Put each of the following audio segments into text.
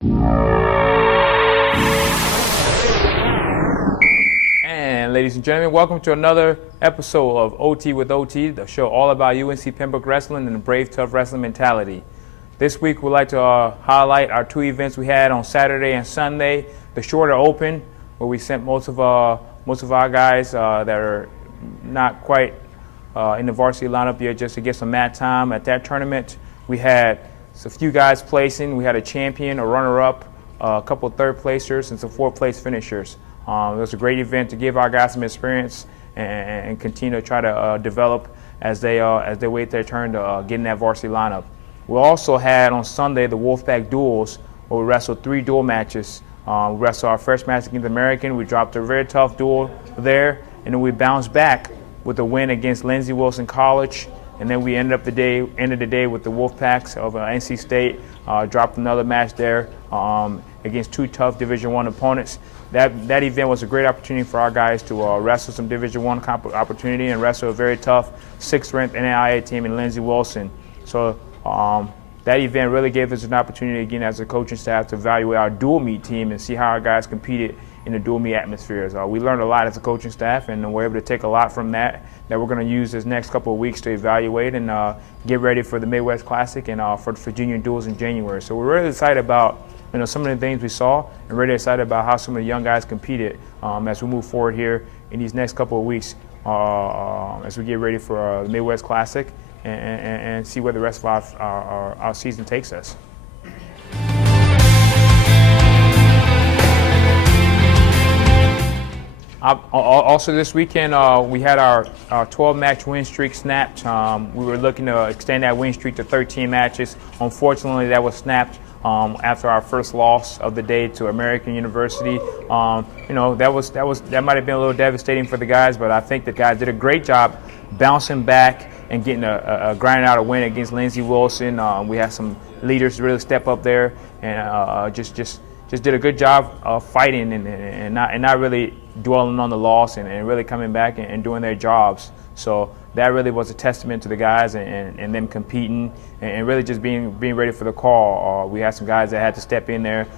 And ladies and gentlemen, welcome to another episode of OT with OT, the show all about UNC-Pembroke wrestling and the brave, tough wrestling mentality. This week we'd like to highlight our two events we had on Saturday and Sunday. The Shorter Open, where we sent most of our guys that are not quite in the varsity lineup yet just to get some mat time at that tournament. We had a few guys placing. We had a champion, a runner-up, a couple of third placers, and some fourth place finishers. It was a great event to give our guys some experience and continue to try to develop as they wait their turn to get in that varsity lineup. We also had on Sunday the Wolfpack duels, where we wrestled 3 duel matches. We wrestled our first match against American. We dropped a very tough duel there, and then we bounced back with a win against Lindsey Wilson College. And then we ended the day with the Wolfpacks of NC State. Dropped another match there against 2 tough Division I opponents. That event was a great opportunity for our guys to wrestle some Division I opportunity and wrestle a very tough 6th-ranked NAIA team in Lindsey Wilson. So that event really gave us an opportunity again as a coaching staff to evaluate our dual meet team and see how our guys competed in the dual meet atmospheres. We learned a lot as a coaching staff, and we're able to take a lot from that we're going to use this next couple of weeks to evaluate and get ready for the Midwest Classic and for the junior duels in January. So we're really excited about some of the things we saw, and really excited about how some of the young guys competed as we move forward here in these next couple of weeks as we get ready for the Midwest Classic and see where the rest of our season takes us. Also this weekend, we had our 12-match win streak snapped. We were looking to extend that win streak to 13 matches. Unfortunately, that was snapped after our first loss of the day to American University. That might have been a little devastating for the guys, but I think the guys did a great job bouncing back and getting grinding out a win against Lindsey Wilson. We had some leaders really step up there and just did a good job fighting and not really dwelling on the loss and really coming back and doing their jobs. So that really was a testament to the guys and them competing and really just being ready for the call. We had some guys that had to step in there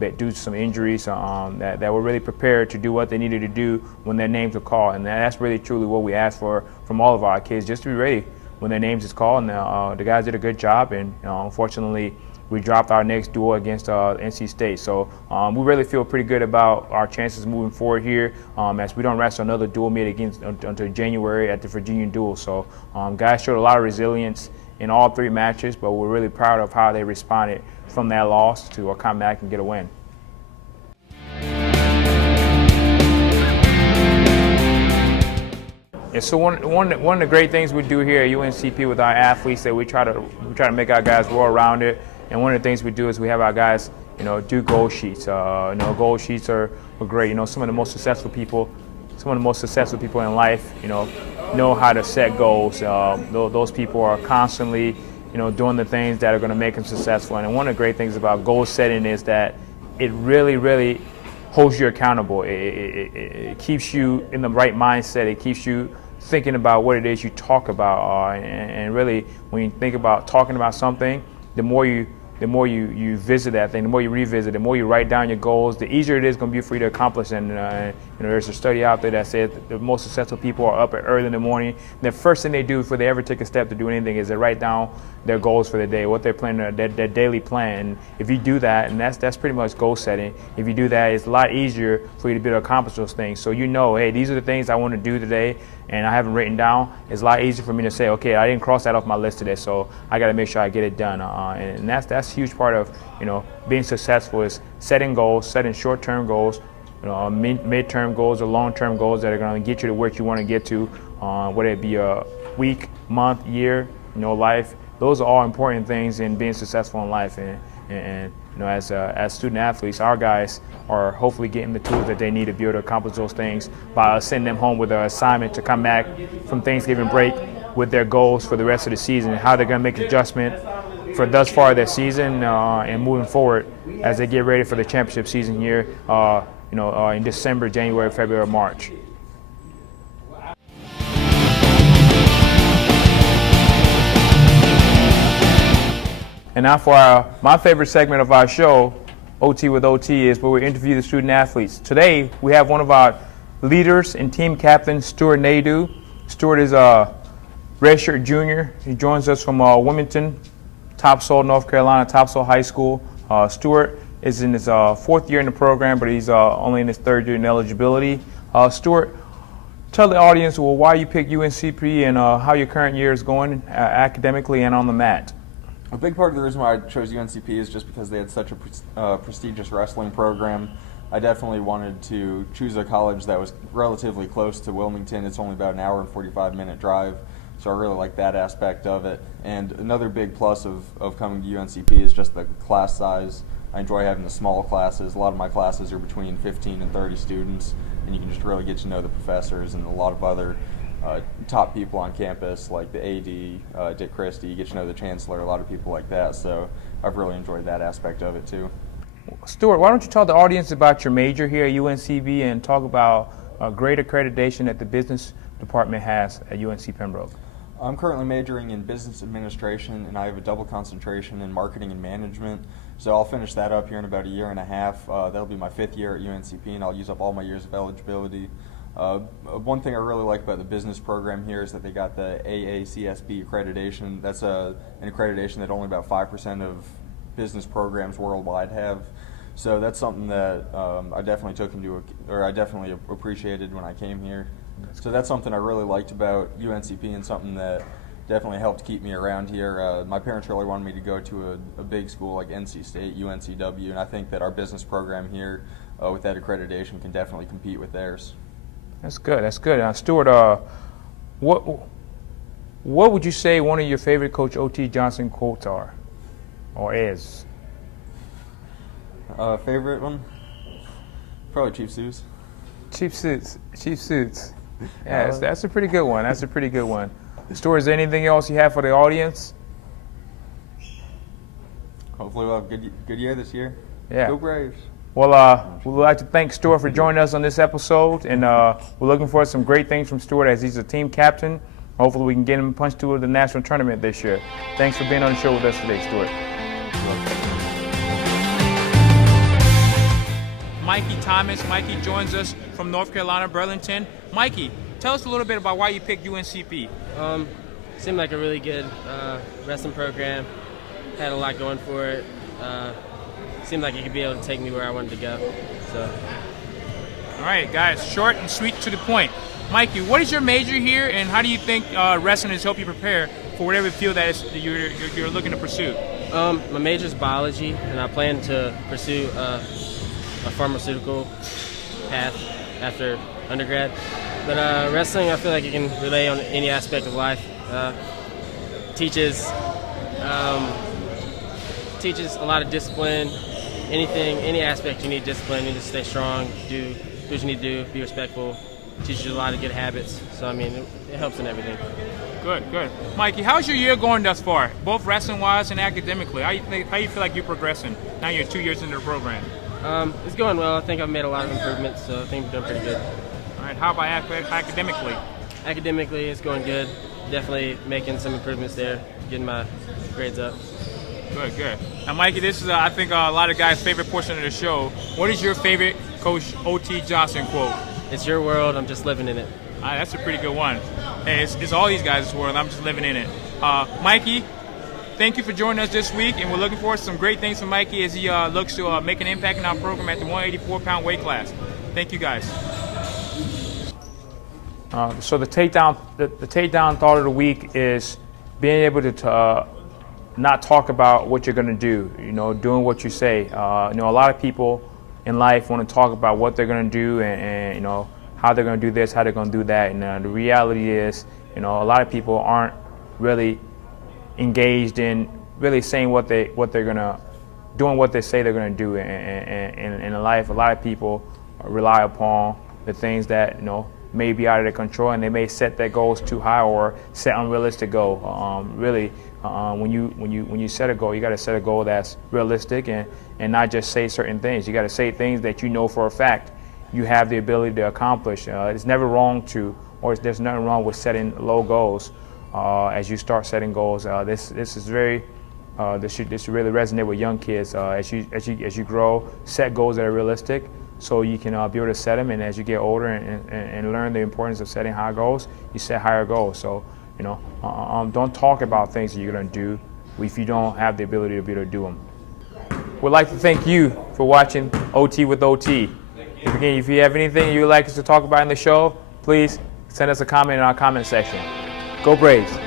due to some injuries that were really prepared to do what they needed to do when their names were called. And that's really truly what we asked for from all of our kids, just to be ready when their names is called. And the guys did a good job, and unfortunately, we dropped our next duel against NC State. So we really feel pretty good about our chances moving forward here as we don't wrestle another dual meet until January at the Virginia duel. So guys showed a lot of resilience in all 3 matches, but we're really proud of how they responded from that loss to come back and get a win. Yeah, so one of the great things we do here at UNCP with our athletes that we try to make our guys well-rounded. And one of the things we do is we have our guys, do goal sheets. Goal sheets are great. Some of the most successful people in life, know how to set goals. Those people are constantly, doing the things that are going to make them successful. And one of the great things about goal setting is that it really, really holds you accountable. It keeps you in the right mindset. It keeps you thinking about what it is you talk about. And really, when you think about talking about something, the more you visit that thing, the more you revisit, the more you write down your goals, the easier it is going to be for you to accomplish. And there's a study out there that says the most successful people are up early in the morning. The first thing they do before they ever take a step to do anything is they write down their goals for the day, what they're planning, their daily plan. And if you do that, and that's pretty much goal setting. If you do that, it's a lot easier for you to be able to accomplish those things. So hey, these are the things I want to do today, and I haven't written down. It's a lot easier for me to say, okay, I didn't cross that off my list today, so I got to make sure I get it done. And that's a huge part of being successful is setting goals, setting short-term goals, mid-term goals or long-term goals that are going to get you to where you want to get to, whether it be a week, month, year, life. Those are all important things in being successful in life. And as student athletes, our guys are hopefully getting the tools that they need to be able to accomplish those things by sending them home with an assignment to come back from Thanksgiving break with their goals for the rest of the season, and how they're going to make adjustment for thus far their season and moving forward as they get ready for the championship season here, in December, January, February, March. And now for my favorite segment of our show, OT with OT, is where we interview the student athletes. Today, we have one of our leaders and team captain, Stuart Nadeau. Stuart is a redshirt junior. He joins us from Wilmington, Topsail, North Carolina, Topsail High School. Stuart is in his fourth year in the program, but he's only in his third year in eligibility. Stuart, tell the audience why you picked UNCP and how your current year is going academically and on the mat. A big part of the reason why I chose UNCP is just because they had such a prestigious wrestling program. I definitely wanted to choose a college that was relatively close to Wilmington. It's only about an hour and 45-minute drive, so I really like that aspect of it. And another big plus of coming to UNCP is just the class size. I enjoy having the small classes. A lot of my classes are between 15 and 30 students, and you can just really get to know the professors and a lot of other top people on campus, like the AD, Dick Christie. You get to know the chancellor, a lot of people like that. So I've really enjoyed that aspect of it too. Stuart, why don't you tell the audience about your major here at UNCB and talk about great accreditation that the business department has at UNC-Pembroke? I'm currently majoring in business administration, and I have a double concentration in marketing and management. So I'll finish that up here in about a year and a half. That'll be my fifth year at UNCP, and I'll use up all my years of eligibility. One thing I really like about the business program here is that they got the AACSB accreditation. That's an accreditation that only about 5% of business programs worldwide have. So that's something that I definitely appreciated when I came here. So that's something I really liked about UNCP and something that definitely helped keep me around here. My parents really wanted me to go to a big school like NC State, UNCW, and I think that our business program here with that accreditation can definitely compete with theirs. That's good. That's good. Stuart, what would you say one of your favorite Coach O.T. Johnson quotes are, or is? Favorite one? Probably Chief Suits. Chief Suits. Chief Suits. Yeah, that's a pretty good one. That's a pretty good one. Stuart, is there anything else you have for the audience? Hopefully we'll have a good year this year. Yeah. Go Braves. Well, we would like to thank Stuart for joining us on this episode, and we're looking for some great things from Stuart as he's a team captain. Hopefully we can get him punched through the national tournament this year. Thanks for being on the show with us today, Stuart. Mikey Thomas. Mikey joins us from North Carolina, Burlington. Mikey, tell us a little bit about why you picked UNCP. Seemed like a really good wrestling program. Had a lot going for it. Seemed like it could be able to take me where I wanted to go. So. All right, guys, short and sweet to the point. Mikey, what is your major here, and how do you think wrestling has helped you prepare for whatever field that you're looking to pursue? My major is biology, and I plan to pursue a pharmaceutical path after undergrad. But wrestling, I feel like it can relate on any aspect of life. Teaches a lot of discipline. Any aspect you need discipline. You need to stay strong, do what you need to do, be respectful. Teaches you a lot of good habits. So I mean, it helps in everything. Good. Mikey, how's your year going thus far, both wrestling-wise and academically? How you feel like you're progressing now you're 2 years into the program? It's going well. I think I've made a lot of improvements, so I think I'm doing pretty good. All right, how about academically? Academically, it's going good. Definitely making some improvements there, getting my grades up. Good. Now, Mikey, this is, I think, a lot of guys' favorite portion of the show. What is your favorite Coach O.T. Johnson quote? It's your world, I'm just living in it. All right, that's a pretty good one. Hey, it's all these guys' world, I'm just living in it. Mikey, thank you for joining us this week, and we're looking forward to some great things from Mikey as he looks to make an impact in our program at the 184-pound weight class. Thank you, guys. So the takedown thought of the week is being able to not talk about what you're going to do. Doing what you say. A lot of people in life want to talk about what they're going to do and how they're going to do this, how they're going to do that. And the reality is, a lot of people aren't really engaged in really saying what they're going to, doing what they say they're going to do. And in life, a lot of people rely upon the things that may be out of their control, and they may set their goals too high or set unrealistic goals. When you set a goal, you got to set a goal that's realistic and not just say certain things. You got to say things that for a fact you have the ability to accomplish. It's never wrong there's nothing wrong with setting low goals as you start setting goals. This is very this should really resonate with young kids as you grow. Set goals that are realistic, so you can be able to set them. And as you get older and learn the importance of setting high goals, you set higher goals. So don't talk about things that you're going to do if you don't have the ability to be able to do them. We'd like to thank you for watching OT with OT. If you have anything you'd like us to talk about in the show, please send us a comment in our comment section. Go Braves!